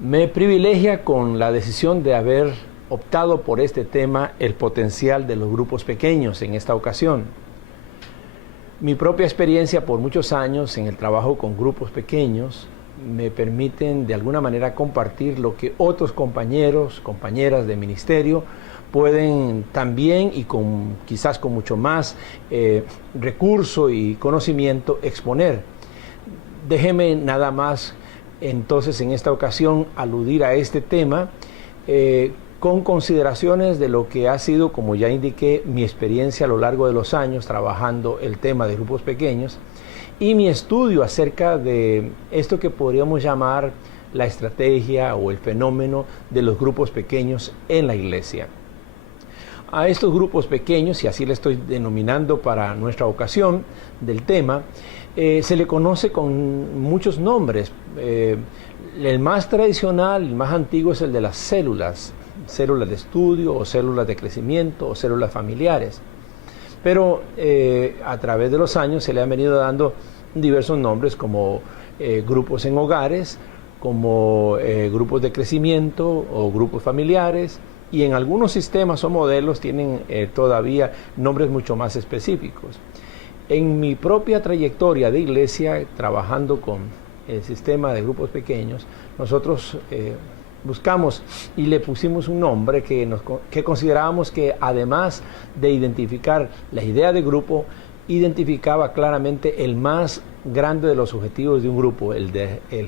Me privilegia con la decisión de haber optado por este tema, el potencial de los grupos pequeños en esta ocasión. Mi propia experiencia por muchos años en el trabajo con grupos pequeños me permiten de alguna manera compartir lo que otros compañeros, compañeras de ministerio pueden también y quizás con mucho más recurso y conocimiento exponer. Déjeme nada más entonces en esta ocasión aludir a este tema con consideraciones de lo que ha sido, como ya indiqué, mi experiencia a lo largo de los años trabajando el tema de grupos pequeños y mi estudio acerca de esto que podríamos llamar la estrategia o el fenómeno de los grupos pequeños en la iglesia. A estos grupos pequeños, y así le estoy denominando para nuestra ocasión del tema, se le conoce con muchos nombres. El más tradicional, el más antiguo es el de las células de estudio o células de crecimiento o células familiares. Pero a través de los años se le han venido dando diversos nombres como grupos en hogares, como grupos de crecimiento o grupos familiares, y en algunos sistemas o modelos tienen todavía nombres mucho más específicos. En mi propia trayectoria de iglesia, trabajando con el sistema de grupos pequeños, nosotros buscamos y le pusimos un nombre que considerábamos que, además de identificar la idea de grupo, identificaba claramente el más grande de los objetivos de un grupo, el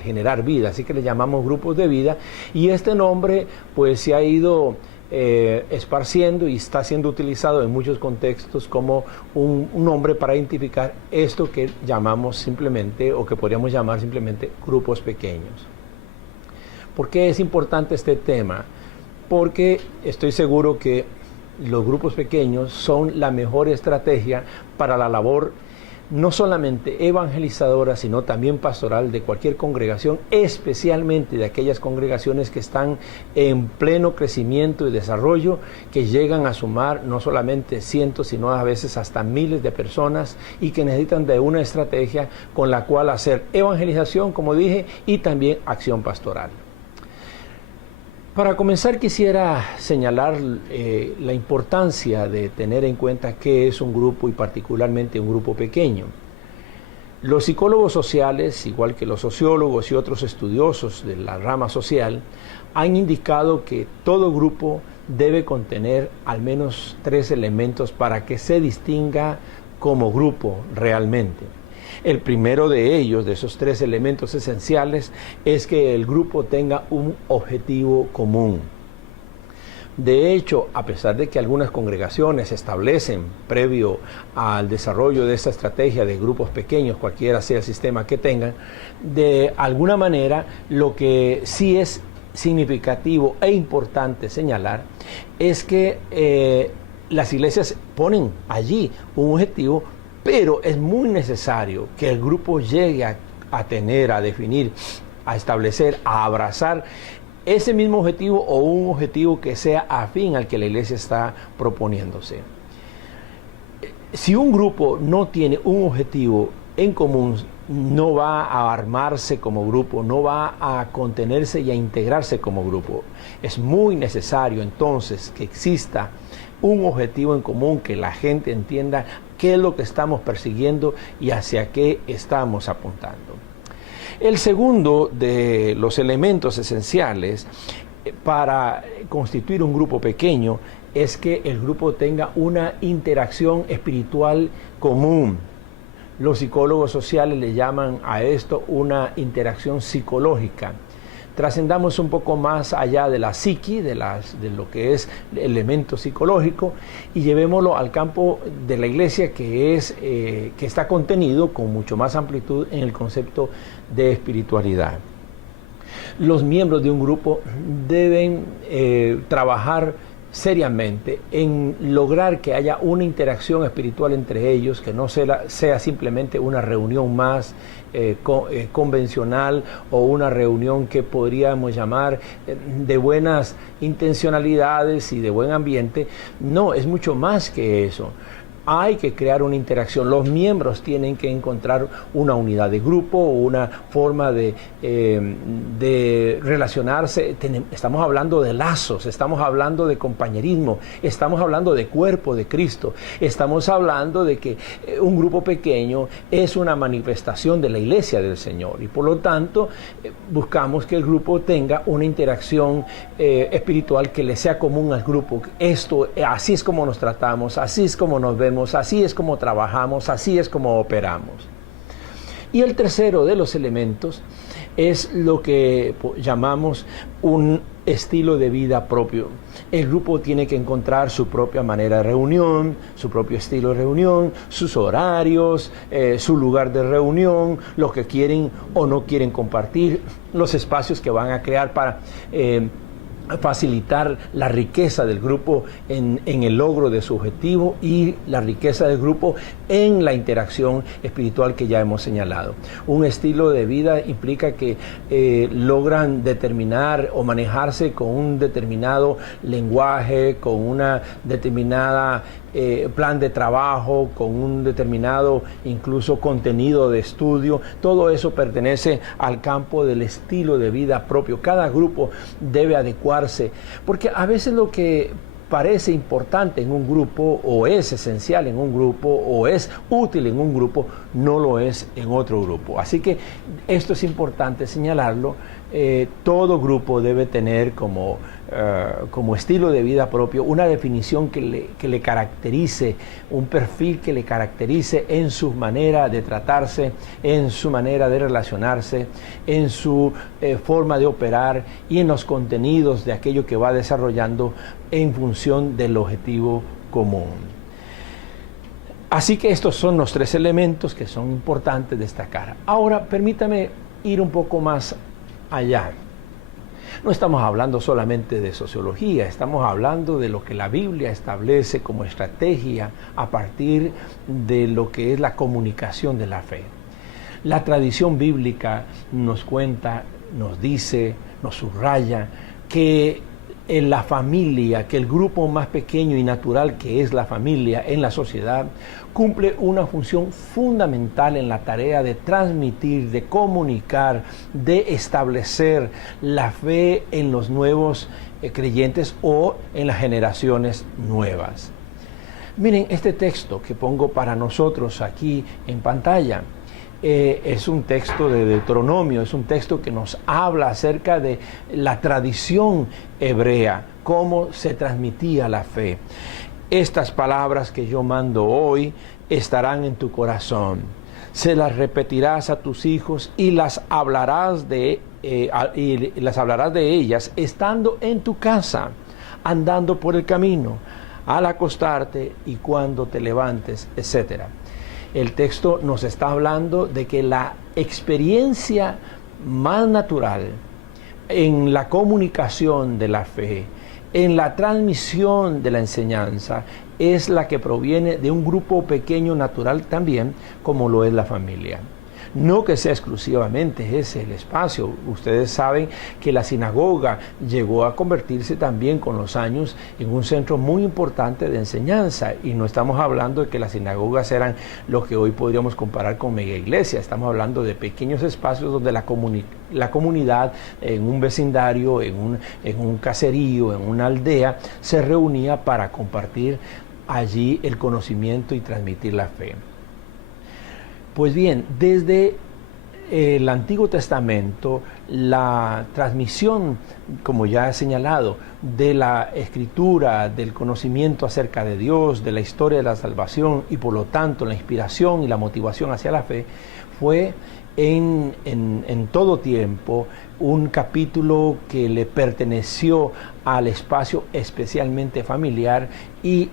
generar vida. Así que le llamamos grupos de vida, y este nombre pues se ha ido esparciendo y está siendo utilizado en muchos contextos como un nombre para identificar esto que llamamos simplemente, o que podríamos llamar simplemente, grupos pequeños. ¿Por qué es importante este tema? Porque estoy seguro que los grupos pequeños son la mejor estrategia para la labor no solamente evangelizadora, sino también pastoral de cualquier congregación, especialmente de aquellas congregaciones que están en pleno crecimiento y desarrollo, que llegan a sumar no solamente cientos, sino a veces hasta miles de personas, y que necesitan de una estrategia con la cual hacer evangelización, como dije, y también acción pastoral. Para comenzar, quisiera señalar la importancia de tener en cuenta qué es un grupo, y particularmente un grupo pequeño. Los psicólogos sociales, igual que los sociólogos y otros estudiosos de la rama social, han indicado que todo grupo debe contener al menos 3 elementos para que se distinga como grupo realmente. El primero de ellos, de esos 3 elementos esenciales, es que el grupo tenga un objetivo común. De hecho, a pesar de que algunas congregaciones establecen, previo al desarrollo de esta estrategia de grupos pequeños, cualquiera sea el sistema que tengan, de alguna manera lo que sí es significativo e importante señalar es que las iglesias ponen allí un objetivo, pero es muy necesario que el grupo llegue a tener, a definir, a establecer, a abrazar ese mismo objetivo, o un objetivo que sea afín al que la iglesia está proponiéndose. Si un grupo no tiene un objetivo en común, no va a armarse como grupo, no va a contenerse y a integrarse como grupo. Es muy necesario entonces que exista un objetivo en común, que la gente entienda qué es lo que estamos persiguiendo y hacia qué estamos apuntando. El segundo de los elementos esenciales para constituir un grupo pequeño es que el grupo tenga una interacción espiritual común. Los psicólogos sociales le llaman a esto una interacción psicológica. Trascendamos un poco más allá de la psiqui, de lo que es el elemento psicológico, y llevémoslo al campo de la iglesia, que está contenido con mucho más amplitud en el concepto de espiritualidad. Los miembros de un grupo deben trabajar seriamente en lograr que haya una interacción espiritual entre ellos, que no sea simplemente una reunión más convencional, o una reunión que podríamos llamar de buenas intencionalidades y de buen ambiente. No, es mucho más que eso. hay que crear una interacción. Los miembros tienen que encontrar una unidad de grupo, una forma de relacionarse. Estamos hablando de lazos, estamos hablando de compañerismo, estamos hablando de cuerpo de Cristo, estamos hablando de que un grupo pequeño es una manifestación de la iglesia del Señor, y por lo tanto buscamos que el grupo tenga una interacción espiritual que le sea común al grupo. Así es como nos tratamos, así es como nos vemos, así es como trabajamos, así es como operamos. Y el tercero de los elementos es lo que llamamos un estilo de vida propio. El grupo tiene que encontrar su propia manera de reunión, su propio estilo de reunión, sus horarios, su lugar de reunión, lo que quieren o no quieren compartir, los espacios que van a crear para facilitar la riqueza del grupo en el logro de su objetivo, y la riqueza del grupo en la interacción espiritual que ya hemos señalado. Un estilo de vida implica que logran determinar o manejarse con un determinado lenguaje, con una determinada plan de trabajo, con un determinado incluso contenido de estudio. Todo eso pertenece al campo del estilo de vida propio. Cada grupo debe adecuarse, porque a veces lo que parece importante en un grupo, o es esencial en un grupo, o es útil en un grupo, no lo es en otro grupo. Así que esto es importante señalarlo. Todo grupo debe tener como estilo de vida propio una definición que le caracterice, un perfil que le caracterice en su manera de tratarse, en su manera de relacionarse, en su forma de operar y en los contenidos de aquello que va desarrollando en función del objetivo común. Así que estos son los tres elementos que son importantes destacar. Ahora, permítame ir un poco más allá. No estamos hablando solamente de sociología, estamos hablando de lo que la Biblia establece como estrategia a partir de lo que es la comunicación de la fe. La tradición bíblica nos cuenta, nos dice, nos subraya que en la familia, que el grupo más pequeño y natural que es la familia en la sociedad, cumple una función fundamental en la tarea de transmitir, de comunicar, de establecer la fe en los nuevos creyentes o en las generaciones nuevas. Miren, este texto que pongo para nosotros aquí en pantalla es un texto de Deuteronomio, es un texto que nos habla acerca de la tradición hebrea, cómo se transmitía la fe. Estas palabras que yo mando hoy estarán en tu corazón. Se las repetirás a tus hijos y las hablarás de ellas estando en tu casa, andando por el camino, al acostarte y cuando te levantes, etc. El texto nos está hablando de que la experiencia más natural en la comunicación de la fe, en la transmisión de la enseñanza, es la que proviene de un grupo pequeño natural también, como lo es la familia. No que sea exclusivamente ese el espacio. Ustedes saben que la sinagoga llegó a convertirse también con los años en un centro muy importante de enseñanza, y no estamos hablando de que las sinagogas eran lo que hoy podríamos comparar con mega iglesia. Estamos hablando de pequeños espacios donde la comunidad en un vecindario, en un caserío, en una aldea, se reunía para compartir allí el conocimiento y transmitir la fe. Pues bien, desde el Antiguo Testamento, la transmisión, como ya he señalado, de la Escritura, del conocimiento acerca de Dios, de la historia de la salvación y por lo tanto la inspiración y la motivación hacia la fe, fue en todo tiempo un capítulo que le perteneció al espacio especialmente familiar, y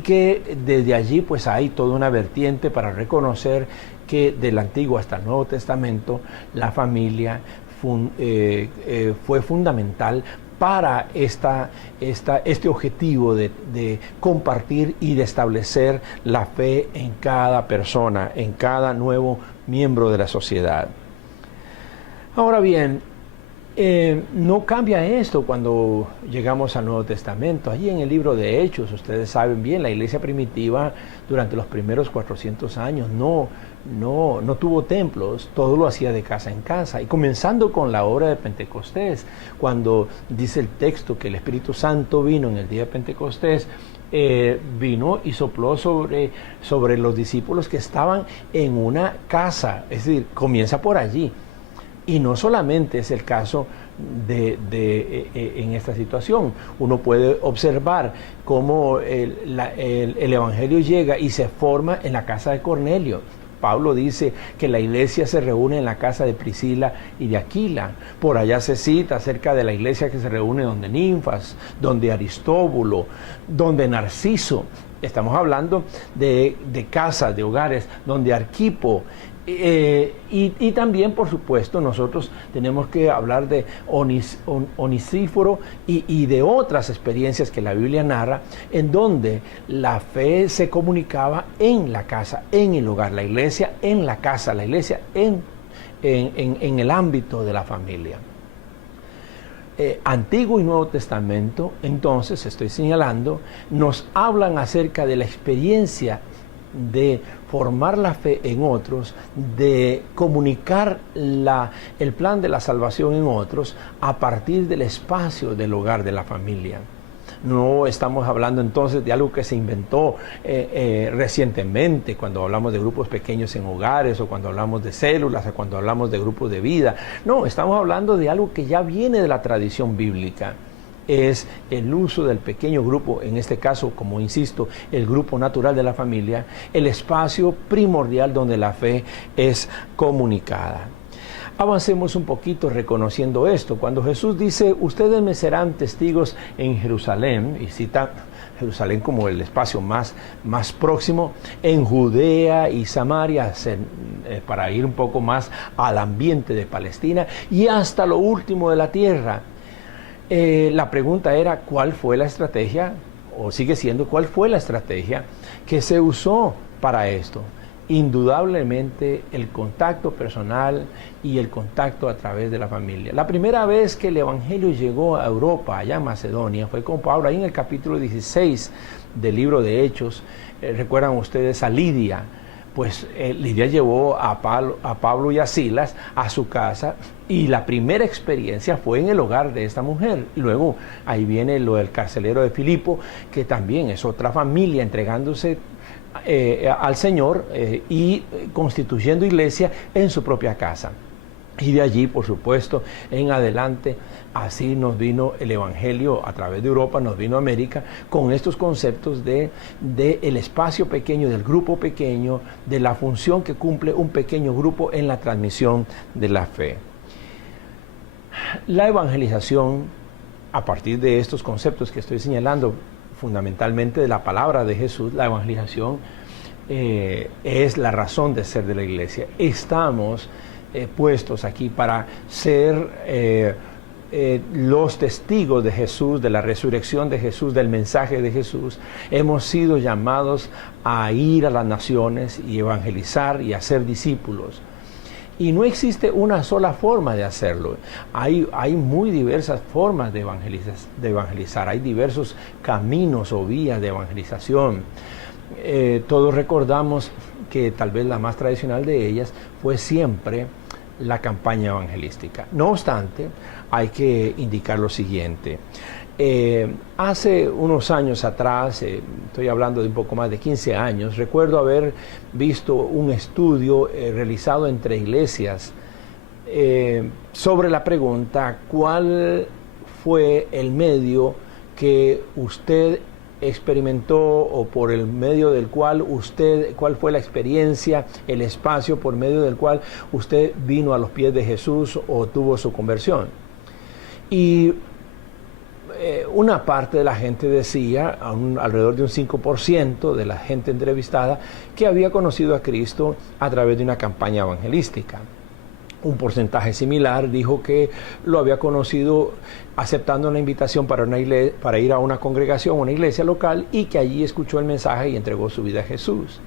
que desde allí pues hay toda una vertiente para reconocer que del Antiguo hasta el Nuevo Testamento la familia fue fundamental para este objetivo de compartir y de establecer la fe en cada persona, en cada nuevo miembro de la sociedad. Ahora bien, No cambia esto cuando llegamos al Nuevo Testamento. Allí en el libro de Hechos, ustedes saben bien, la iglesia primitiva durante los primeros 400 años no tuvo templos, todo lo hacía de casa en casa. Y comenzando con la hora de Pentecostés, cuando dice el texto que el Espíritu Santo vino en el día de Pentecostés, vino y sopló sobre los discípulos que estaban en una casa. Es decir, comienza por allí. Y no solamente es el caso en esta situación. Uno puede observar cómo el Evangelio llega y se forma en la casa de Cornelio. Pablo dice que la iglesia se reúne en la casa de Priscila y de Aquila. Por allá se cita acerca de la iglesia que se reúne donde Ninfas, donde Aristóbulo, donde Narciso. Estamos hablando de casas, de hogares, donde Arquipo. Y también, por supuesto, nosotros tenemos que hablar de Onesíforo y de otras experiencias que la Biblia narra, en donde la fe se comunicaba en la casa, en el hogar, la iglesia en la casa, la iglesia en el ámbito de la familia. Antiguo y Nuevo Testamento, entonces, estoy señalando, nos hablan acerca de la experiencia de formar la fe en otros, de comunicar el plan de la salvación en otros a partir del espacio del hogar de la familia. No estamos hablando entonces de algo que se inventó recientemente, cuando hablamos de grupos pequeños en hogares, o cuando hablamos de células, o cuando hablamos de grupos de vida. No, estamos hablando de algo que ya viene de la tradición bíblica. Es el uso del pequeño grupo, en este caso, como insisto, el grupo natural de la familia, el espacio primordial donde la fe es comunicada. Avancemos un poquito reconociendo esto. Cuando Jesús dice, ustedes me serán testigos en Jerusalén, y cita Jerusalén como el espacio más próximo, en Judea y Samaria, para ir un poco más al ambiente de Palestina, y hasta lo último de la tierra. La pregunta era, ¿cuál fue la estrategia? O sigue siendo, ¿cuál fue la estrategia que se usó para esto? Indudablemente el contacto personal y el contacto a través de la familia. La primera vez que el Evangelio llegó a Europa, allá en Macedonia, fue con Pablo, ahí en el capítulo 16 del libro de Hechos. Recuerdan ustedes a Lidia. Pues Lidia llevó a Pablo y a Silas a su casa, y la primera experiencia fue en el hogar de esta mujer. Luego ahí viene lo del carcelero de Filipo, que también es otra familia entregándose al Señor y constituyendo iglesia en su propia casa. Y de allí, por supuesto, en adelante, así nos vino el Evangelio a través de Europa, nos vino a América, con estos conceptos de el espacio pequeño, del grupo pequeño, de la función que cumple un pequeño grupo en la transmisión de la fe. La evangelización, a partir de estos conceptos que estoy señalando, fundamentalmente de la palabra de Jesús, la evangelización es la razón de ser de la iglesia. Estamos puestos aquí para ser los testigos de Jesús, de la resurrección de Jesús, del mensaje de Jesús. Hemos sido llamados a ir a las naciones y evangelizar y hacer discípulos. Y no existe una sola forma de hacerlo. Hay muy diversas formas de evangelizar. Hay diversos caminos o vías de evangelización. Todos recordamos que tal vez la más tradicional de ellas fue siempre la campaña evangelística. No obstante, hay que indicar lo siguiente. Hace unos años atrás, estoy hablando de un poco más de 15 años, recuerdo haber visto un estudio realizado entre iglesias sobre la pregunta, ¿cuál fue el medio que usted experimentó, o por el medio del cual cuál fue la experiencia, el espacio por medio del cual usted vino a los pies de Jesús o tuvo su conversión? Y una parte de la gente decía, alrededor de un 5% de la gente entrevistada, que había conocido a Cristo a través de una campaña evangelística. Un porcentaje similar dijo que lo había conocido aceptando una invitación para ir a una congregación, una iglesia local, y que allí escuchó el mensaje y entregó su vida a Jesús.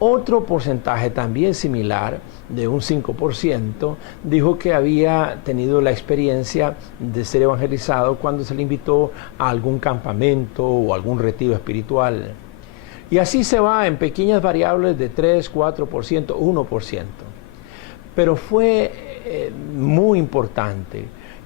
Otro porcentaje también similar, de un 5%, dijo que había tenido la experiencia de ser evangelizado cuando se le invitó a algún campamento o algún retiro espiritual. Y así se va en pequeñas variables de 3, 4%, 1%. Pero fue muy importante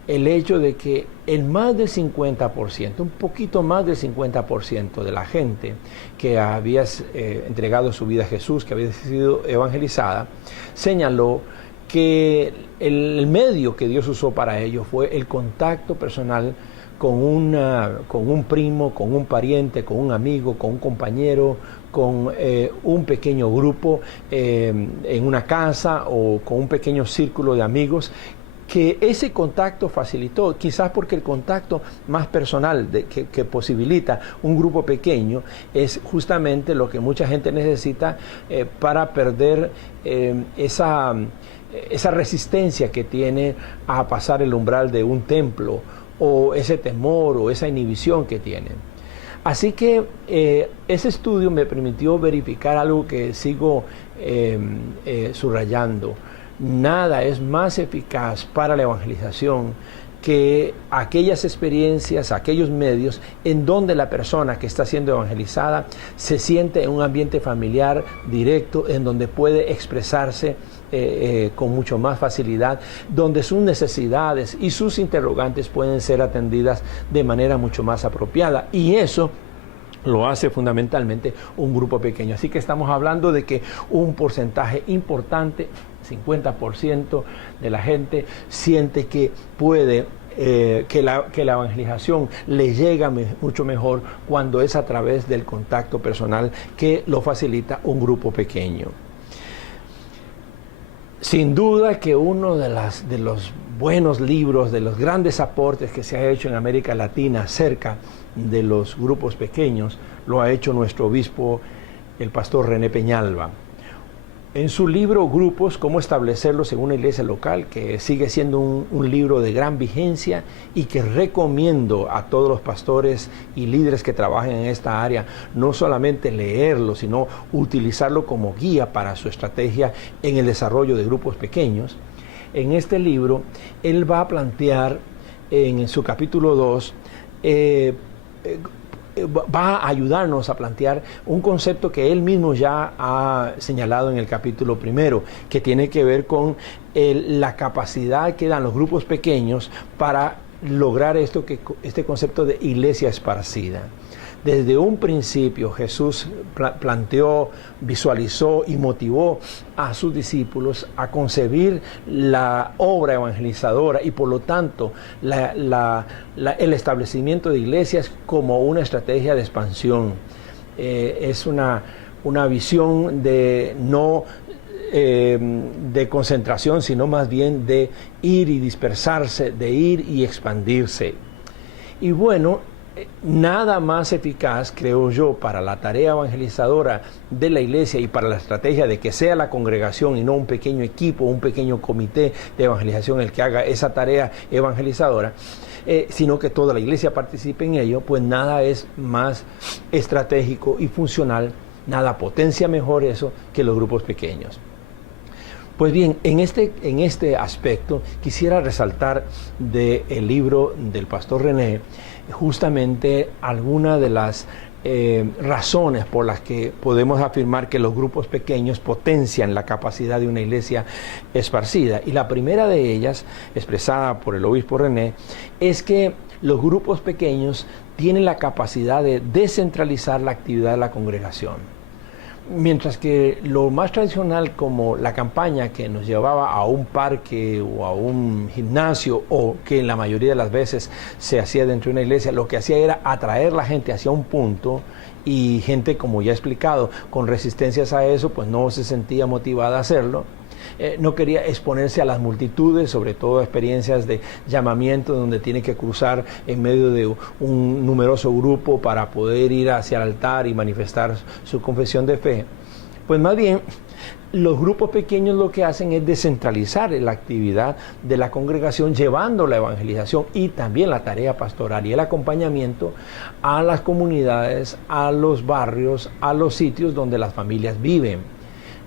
el hecho de que el más del 50%, un poquito más del 50% de la gente que había entregado su vida a Jesús, que había sido evangelizada, señaló que el medio que Dios usó para ello fue el contacto personal con un primo, con un pariente, con un amigo, con un compañero, con un pequeño grupo en una casa o con un pequeño círculo de amigos, que ese contacto facilitó, quizás porque el contacto más personal que posibilita un grupo pequeño es justamente lo que mucha gente necesita para perder esa resistencia que tiene a pasar el umbral de un templo, o ese temor o esa inhibición que tienen. Así que ese estudio me permitió verificar algo que sigo subrayando. Nada es más eficaz para la evangelización que aquellas experiencias, aquellos medios en donde la persona que está siendo evangelizada se siente en un ambiente familiar directo, en donde puede expresarse con mucho más facilidad, donde sus necesidades y sus interrogantes pueden ser atendidas de manera mucho más apropiada. Y eso lo hace fundamentalmente un grupo pequeño. Así que estamos hablando de que un porcentaje importante, 50% de la gente, siente que puede, que la evangelización le llega mucho mejor cuando es a través del contacto personal que lo facilita un grupo pequeño. Sin duda que uno de los buenos libros, de los grandes aportes que se ha hecho en América Latina acerca de los grupos pequeños, lo ha hecho nuestro obispo, el pastor René Peñalba. En su libro Grupos, cómo establecerlos en una iglesia local, que sigue siendo un libro de gran vigencia y que recomiendo a todos los pastores y líderes que trabajen en esta área, no solamente leerlo, sino utilizarlo como guía para su estrategia en el desarrollo de grupos pequeños. En este libro, él va a plantear en su capítulo 2, va a ayudarnos a plantear un concepto que él mismo ya ha señalado en el capítulo 1, que tiene que ver con la capacidad que dan los grupos pequeños para lograr este concepto de iglesia esparcida. Desde un principio Jesús planteó, visualizó y motivó a sus discípulos a concebir la obra evangelizadora y por lo tanto el establecimiento de iglesias como una estrategia de expansión. Es una visión de no de concentración, sino más bien de ir y dispersarse, de ir y expandirse. Y bueno, nada más eficaz, creo yo, para la tarea evangelizadora de la iglesia y para la estrategia de que sea la congregación y no un pequeño equipo, un pequeño comité de evangelización el que haga esa tarea evangelizadora, sino que toda la iglesia participe en ello, pues nada es más estratégico y funcional, nada potencia mejor eso que los grupos pequeños. Pues bien, en este aspecto quisiera resaltar del libro del pastor René justamente algunas de las razones por las que podemos afirmar que los grupos pequeños potencian la capacidad de una iglesia esparcida. Y la primera de ellas, expresada por el obispo René, es que los grupos pequeños tienen la capacidad de descentralizar la actividad de la congregación. Mientras que lo más tradicional, como la campaña que nos llevaba a un parque o a un gimnasio, o que en la mayoría de las veces se hacía dentro de una iglesia, lo que hacía era atraer la gente hacia un punto, y gente, como ya he explicado, con resistencias a eso, pues no se sentía motivada a hacerlo. No quería exponerse a las multitudes, sobre todo experiencias de llamamiento donde tiene que cruzar en medio de un numeroso grupo para poder ir hacia el altar y manifestar su confesión de fe. Pues más bien, los grupos pequeños lo que hacen es descentralizar la actividad de la congregación, llevando la evangelización y también la tarea pastoral y el acompañamiento a las comunidades, a los barrios, a los sitios donde las familias viven.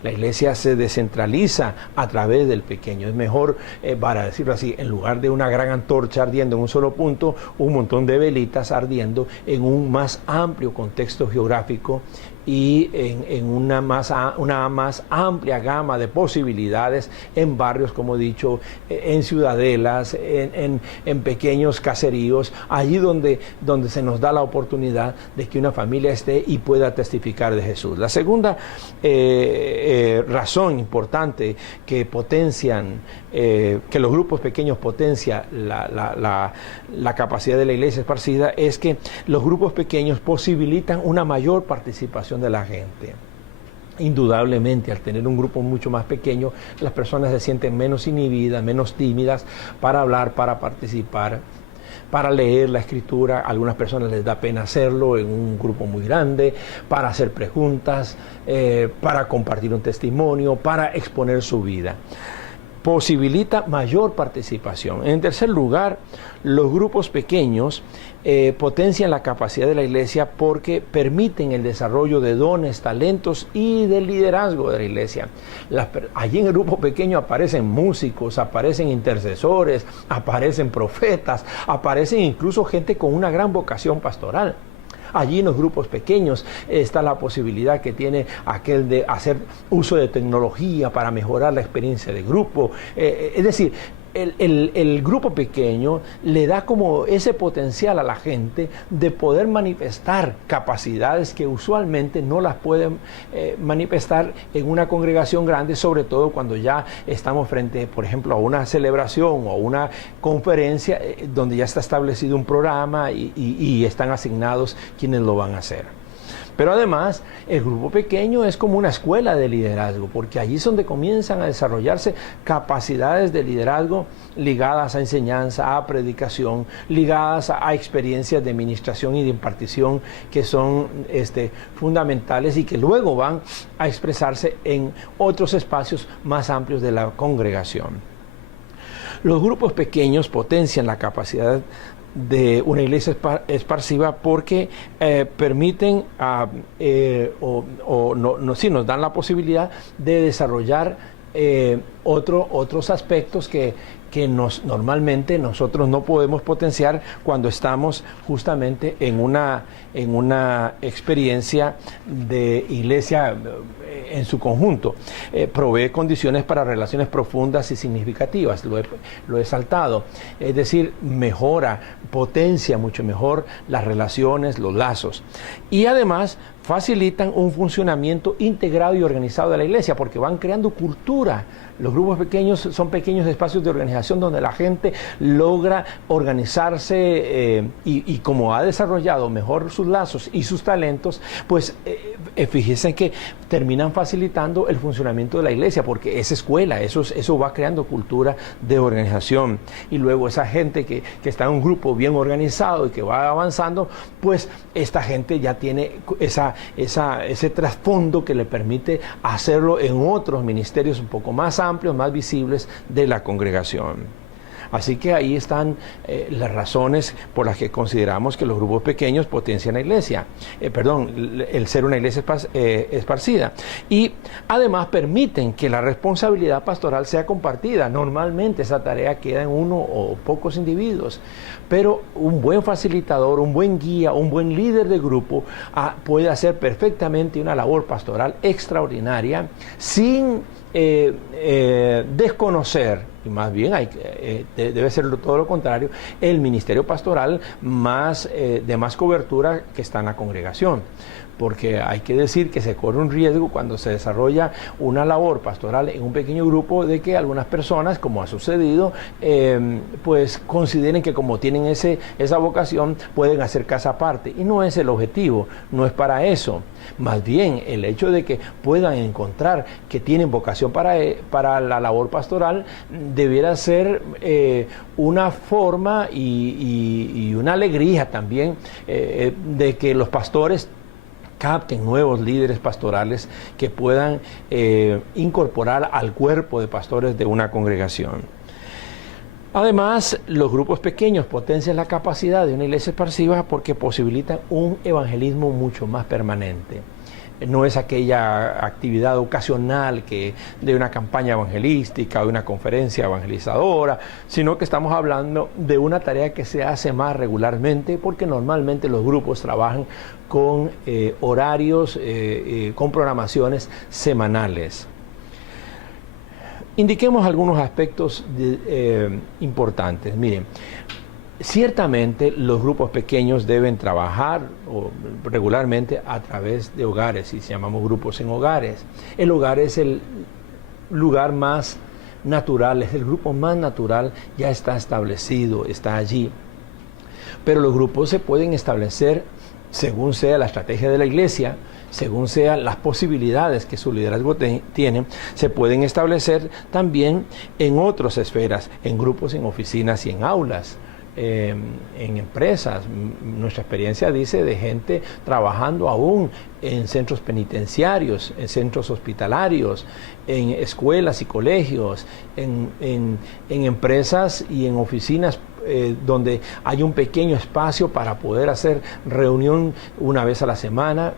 La iglesia se descentraliza a través del pequeño. Es mejor, para decirlo así, en lugar de una gran antorcha ardiendo en un solo punto, un montón de velitas ardiendo en un más amplio contexto geográfico y en una más amplia gama de posibilidades en barrios, como he dicho, en ciudadelas, en pequeños caseríos, allí donde se nos da la oportunidad de que una familia esté y pueda testificar de Jesús. La segunda razón importante que potencian, que los grupos pequeños potencian la capacidad de la iglesia esparcida, es que los grupos pequeños posibilitan una mayor participación de la gente. Indudablemente, al tener un grupo mucho más pequeño, las personas se sienten menos inhibidas, menos tímidas para hablar, para participar, para leer la escritura. A algunas personas les da pena hacerlo en un grupo muy grande, para hacer preguntas, para compartir un testimonio, para exponer su vida. Posibilita mayor participación. En tercer lugar, los grupos pequeños potencian la capacidad de la iglesia porque permiten el desarrollo de dones, talentos y del liderazgo de la iglesia. Allí en el grupo pequeño aparecen músicos, aparecen intercesores, aparecen profetas, aparecen incluso gente con una gran vocación pastoral. Allí en los grupos pequeños está la posibilidad que tiene aquel de hacer uso de tecnología para mejorar la experiencia de grupo. Es decir, el grupo pequeño le da como ese potencial a la gente de poder manifestar capacidades que usualmente no las pueden manifestar en una congregación grande, sobre todo cuando ya estamos frente, por ejemplo, a una celebración o a una conferencia donde ya está establecido un programa y están asignados quienes lo van a hacer. Pero además, el grupo pequeño es como una escuela de liderazgo, porque allí es donde comienzan a desarrollarse capacidades de liderazgo ligadas a enseñanza, a predicación, ligadas a experiencias de administración y de impartición que son fundamentales y que luego van a expresarse en otros espacios más amplios de la congregación. Los grupos pequeños potencian la capacidad de una iglesia esparciva porque permiten nos dan la posibilidad de desarrollar otros aspectos que normalmente nosotros no podemos potenciar cuando estamos justamente en una experiencia de iglesia en su conjunto. Provee condiciones para relaciones profundas y significativas, lo he saltado. Es decir, mejora, potencia mucho mejor las relaciones, los lazos. Y además facilitan un funcionamiento integrado y organizado de la iglesia, porque van creando cultura. Los grupos pequeños son pequeños espacios de organización donde la gente logra organizarse y como ha desarrollado mejor sus lazos y sus talentos, pues fíjense que terminan facilitando el funcionamiento de la iglesia, porque es escuela, eso va creando cultura de organización. Y luego esa gente que está en un grupo bien organizado y que va avanzando, pues esta gente ya tiene ese trasfondo que le permite hacerlo en otros ministerios un poco más amplios, más visibles de la congregación. Así que ahí están las razones por las que consideramos que los grupos pequeños potencian la iglesia, el ser una iglesia esparcida. Y además permiten que la responsabilidad pastoral sea compartida. Normalmente esa tarea queda en uno o pocos individuos, pero un buen facilitador, un buen guía, un buen líder de grupo puede hacer perfectamente una labor pastoral extraordinaria sin desconocer, y más bien debe ser todo lo contrario, el ministerio pastoral de más cobertura que está en la congregación. Porque hay que decir que se corre un riesgo cuando se desarrolla una labor pastoral en un pequeño grupo de que algunas personas, como ha sucedido, pues consideren que como tienen esa vocación pueden hacer casa aparte. Y no es el objetivo, no es para eso. Más bien el hecho de que puedan encontrar que tienen vocación para la labor pastoral debiera ser una forma y una alegría también de que los pastores capten nuevos líderes pastorales que puedan incorporar al cuerpo de pastores de una congregación. Además, los grupos pequeños potencian la capacidad de una iglesia esparcida porque posibilitan un evangelismo mucho más permanente. no es aquella actividad ocasional de una campaña evangelística o de una conferencia evangelizadora, sino que estamos hablando de una tarea que se hace más regularmente, porque normalmente los grupos trabajan con horarios, con programaciones semanales. Indiquemos algunos aspectos importantes. Miren, ciertamente los grupos pequeños deben trabajar regularmente a través de hogares, y se llamamos grupos en hogares. El hogar es el lugar más natural, es el grupo más natural, ya está establecido, está allí. Pero los grupos se pueden establecer según sea la estrategia de la iglesia, según sean las posibilidades que su liderazgo tiene, se pueden establecer también en otras esferas, en grupos, en oficinas y en aulas. En empresas. Nuestra experiencia dice de gente trabajando aún en centros penitenciarios, en centros hospitalarios, en escuelas y colegios, en empresas y en oficinas donde hay un pequeño espacio para poder hacer reunión una vez a la semana.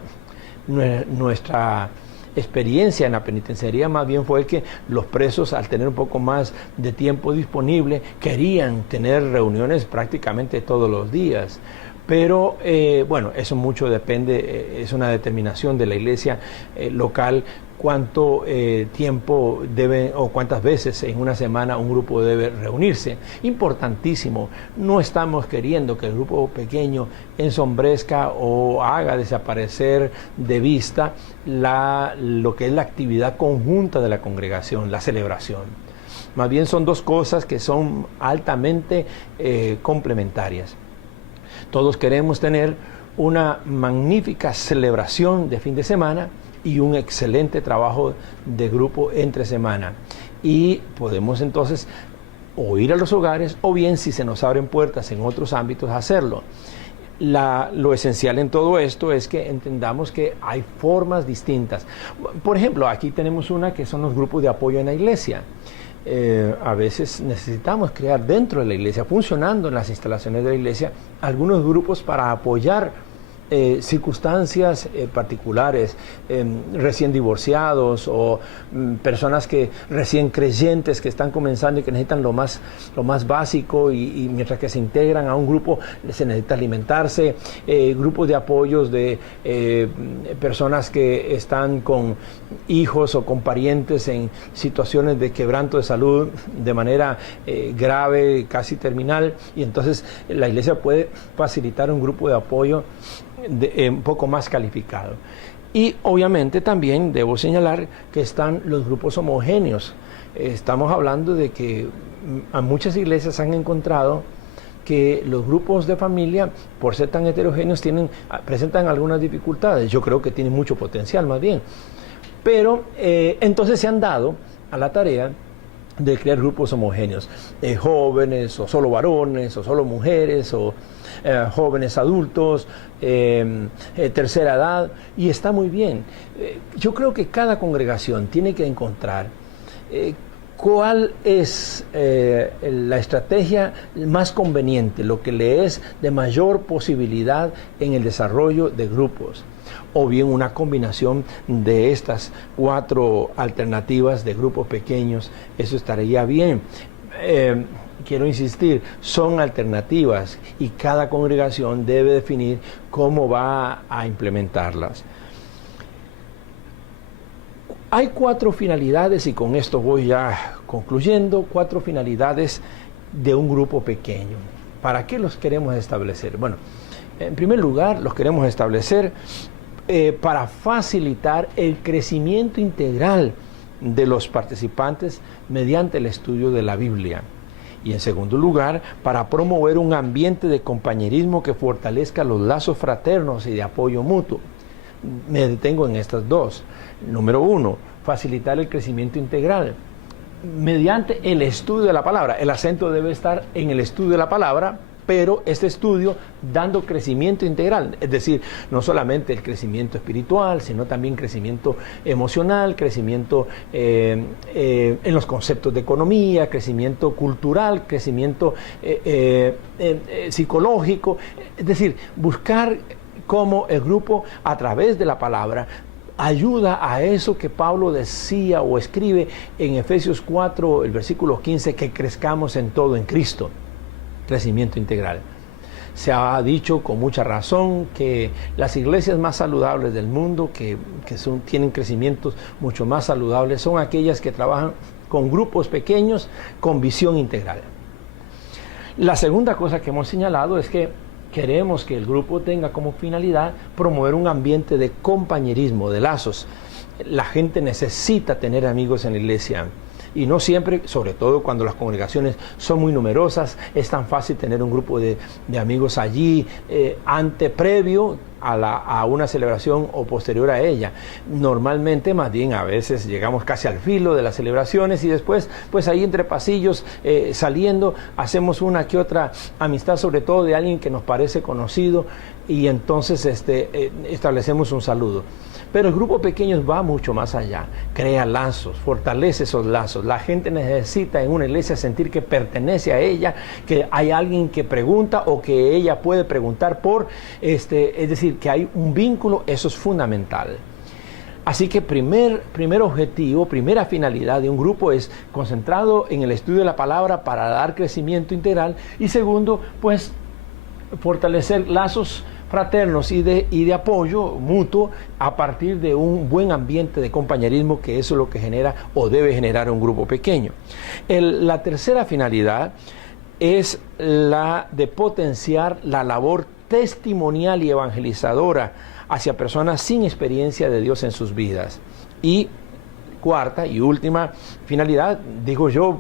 Nuestra experiencia en la penitenciaría más bien fue que los presos, al tener un poco más de tiempo disponible, querían tener reuniones prácticamente todos los días. Pero bueno, eso mucho depende, es una determinación de la iglesia local, cuánto tiempo debe o cuántas veces en una semana un grupo debe reunirse. Importantísimo, no estamos queriendo que el grupo pequeño ensombrezca o haga desaparecer de vista lo que es la actividad conjunta de la congregación, la celebración. Más bien son dos cosas que son altamente complementarias. Todos queremos tener una magnífica celebración de fin de semana y un excelente trabajo de grupo entre semana. Y podemos entonces o ir a los hogares o bien, si se nos abren puertas en otros ámbitos, hacerlo. Lo esencial en todo esto es que entendamos que hay formas distintas. Por ejemplo, aquí tenemos una que son los grupos de apoyo en la iglesia. A veces necesitamos crear dentro de la iglesia, funcionando en las instalaciones de la iglesia, algunos grupos para apoyar circunstancias particulares, recién divorciados o personas que recién creyentes que están comenzando y que necesitan lo más básico, y mientras que se integran a un grupo se necesita alimentarse, grupos de apoyos de personas que están con hijos o con parientes en situaciones de quebranto de salud de manera grave, casi terminal, y entonces la iglesia puede facilitar un grupo de apoyo un poco más calificado. Y obviamente también debo señalar que están los grupos homogéneos. Estamos hablando de que a muchas iglesias han encontrado que los grupos de familia, por ser tan heterogéneos, presentan algunas dificultades. Yo creo que tienen mucho potencial más bien. Pero entonces se han dado a la tarea de crear grupos homogéneos, jóvenes o solo varones o solo mujeres o jóvenes adultos, tercera edad, y está muy bien. Yo creo que cada congregación tiene que encontrar cuál es la estrategia más conveniente, lo que le es de mayor posibilidad en el desarrollo de grupos, o bien una combinación de estas 4 alternativas de grupos pequeños. Eso estaría bien. Quiero insistir, son alternativas y cada congregación debe definir cómo va a implementarlas. Hay 4 finalidades, y con esto voy ya concluyendo, 4 finalidades de un grupo pequeño. ¿Para qué los queremos establecer? Bueno, en primer lugar, los queremos establecer para facilitar el crecimiento integral de los participantes mediante el estudio de la Biblia. Y en segundo lugar, para promover un ambiente de compañerismo que fortalezca los lazos fraternos y de apoyo mutuo. Me detengo en estas 2. Número 1, facilitar el crecimiento integral mediante el estudio de la palabra. El acento debe estar en el estudio de la palabra, pero este estudio dando crecimiento integral, es decir, no solamente el crecimiento espiritual, sino también crecimiento emocional, crecimiento en los conceptos de economía, crecimiento cultural, crecimiento psicológico, es decir, buscar cómo el grupo, a través de la palabra, ayuda a eso que Pablo decía o escribe en Efesios 4, el versículo 15, que crezcamos en todo en Cristo. Crecimiento integral. Se ha dicho con mucha razón que las iglesias más saludables del mundo, que tienen crecimientos mucho más saludables, son aquellas que trabajan con grupos pequeños con visión integral. La segunda cosa que hemos señalado es que queremos que el grupo tenga como finalidad promover un ambiente de compañerismo, de lazos. La gente necesita tener amigos en la iglesia. Y no siempre, sobre todo cuando las congregaciones son muy numerosas, es tan fácil tener un grupo de amigos allí previo a una celebración o posterior a ella. Normalmente, más bien, a veces llegamos casi al filo de las celebraciones y después, pues ahí entre pasillos, saliendo, hacemos una que otra amistad, sobre todo de alguien que nos parece conocido, y entonces establecemos un saludo. Pero el grupo pequeño va mucho más allá, crea lazos, fortalece esos lazos. La gente necesita en una iglesia sentir que pertenece a ella, que hay alguien que pregunta o que ella puede preguntar por, es decir, que hay un vínculo, eso es fundamental. Así que primer objetivo, primera finalidad de un grupo es concentrado en el estudio de la palabra para dar crecimiento integral, y segundo, pues fortalecer lazos fraternos y de apoyo mutuo a partir de un buen ambiente de compañerismo, que eso es lo que genera o debe generar un grupo pequeño. La tercera finalidad es la de potenciar la labor testimonial y evangelizadora hacia personas sin experiencia de Dios en sus vidas. Y cuarta y última finalidad, digo yo,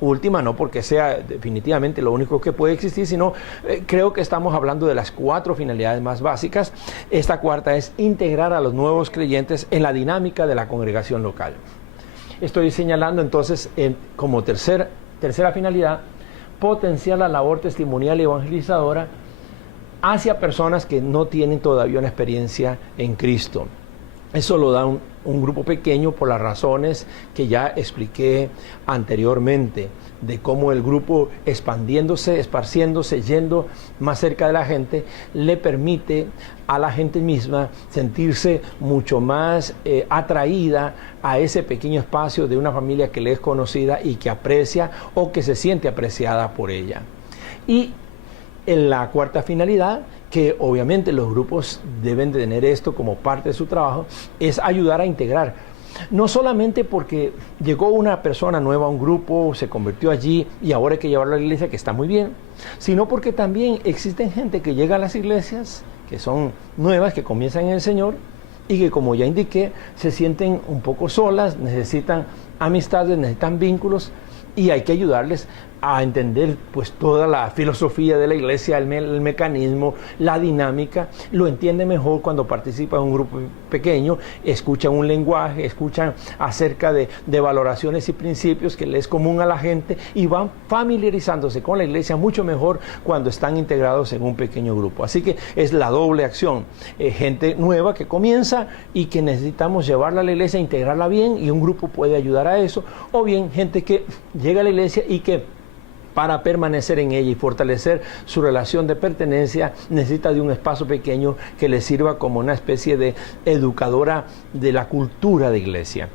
última no porque sea definitivamente lo único que puede existir, sino creo que estamos hablando de las 4 finalidades más básicas. Esta cuarta es integrar a los nuevos creyentes en la dinámica de la congregación local. Estoy señalando entonces como tercera finalidad, potenciar la labor testimonial y evangelizadora hacia personas que no tienen todavía una experiencia en Cristo. Eso lo da un grupo pequeño por las razones que ya expliqué anteriormente, de cómo el grupo expandiéndose, esparciéndose, yendo más cerca de la gente, le permite a la gente misma sentirse mucho más atraída a ese pequeño espacio de una familia que le es conocida y que aprecia o que se siente apreciada por ella. Y en la cuarta finalidad, que obviamente los grupos deben de tener esto como parte de su trabajo, es ayudar a integrar. No solamente porque llegó una persona nueva a un grupo, se convirtió allí y ahora hay que llevarlo a la iglesia, que está muy bien, sino porque también existen gente que llega a las iglesias, que son nuevas, que comienzan en el Señor y que, como ya indiqué, se sienten un poco solas, necesitan amistades, necesitan vínculos, y hay que ayudarles a entender pues toda la filosofía de la iglesia, el mecanismo, la dinámica. Lo entiende mejor cuando participa en un grupo pequeño, escuchan un lenguaje, escuchan acerca de valoraciones y principios que les es común a la gente, y van familiarizándose con la iglesia mucho mejor cuando están integrados en un pequeño grupo. Así que es la doble acción, gente nueva que comienza y que necesitamos llevarla a la iglesia, integrarla bien, y un grupo puede ayudar a eso, o bien gente que llega a la iglesia y que para permanecer en ella y fortalecer su relación de pertenencia necesita de un espacio pequeño que le sirva como una especie de educadora de la cultura de iglesia.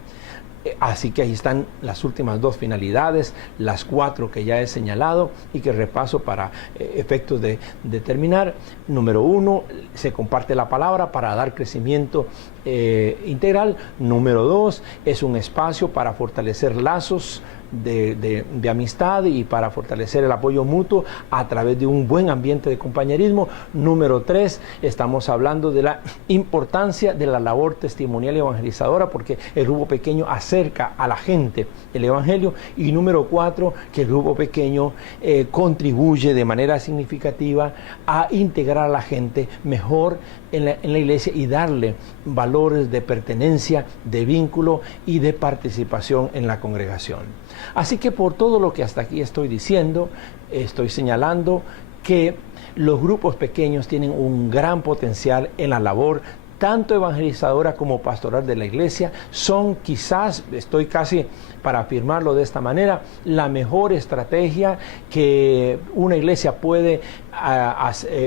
Así que ahí están las últimas 2 finalidades, las 4 que ya he señalado y que repaso para efectos de terminar. Número 1, se comparte la palabra para dar crecimiento integral. Número 2, es un espacio para fortalecer lazos de amistad y para fortalecer el apoyo mutuo a través de un buen ambiente de compañerismo. Número 3, estamos hablando de la importancia de la labor testimonial y evangelizadora, porque el grupo pequeño acerca a la gente el evangelio. Y número 4, que el grupo pequeño contribuye de manera significativa a integrar a la gente mejor en la iglesia y darle valores de pertenencia, de vínculo y de participación en la congregación. Así que por todo lo que hasta aquí estoy diciendo, estoy señalando que los grupos pequeños tienen un gran potencial en la labor tanto evangelizadora como pastoral de la iglesia, son quizás, estoy casi para afirmarlo de esta manera, la mejor estrategia que una iglesia puede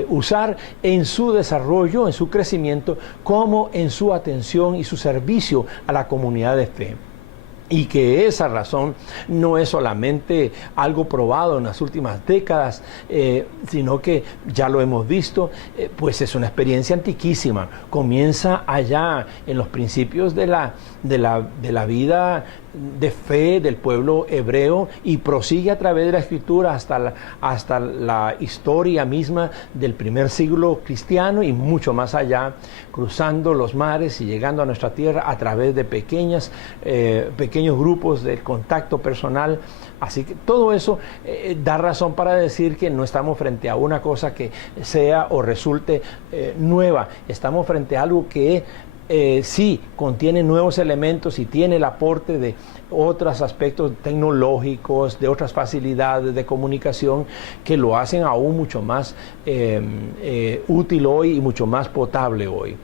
usar en su desarrollo, en su crecimiento, como en su atención y su servicio a la comunidad de fe. Y que esa razón no es solamente algo probado en las últimas décadas, sino que ya lo hemos visto, pues es una experiencia antiquísima. Comienza allá en los principios de la vida de fe del pueblo hebreo y prosigue a través de la escritura hasta la historia misma del primer siglo cristiano y mucho más allá, cruzando los mares y llegando a nuestra tierra a través de pequeños grupos de contacto personal. Así que todo eso da razón para decir que no estamos frente a una cosa que sea o resulte nueva. Estamos frente a algo que sí contiene nuevos elementos y tiene el aporte de otros aspectos tecnológicos, de otras facilidades de comunicación que lo hacen aún mucho más útil hoy y mucho más potable hoy.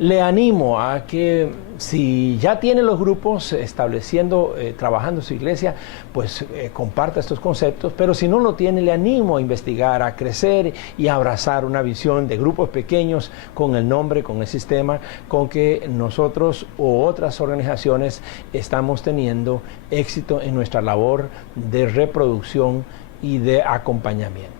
Le animo a que si ya tiene los grupos trabajando en su iglesia, pues comparta estos conceptos, pero si no lo tiene, le animo a investigar, a crecer y a abrazar una visión de grupos pequeños con el nombre, con el sistema, con que nosotros u otras organizaciones estamos teniendo éxito en nuestra labor de reproducción y de acompañamiento.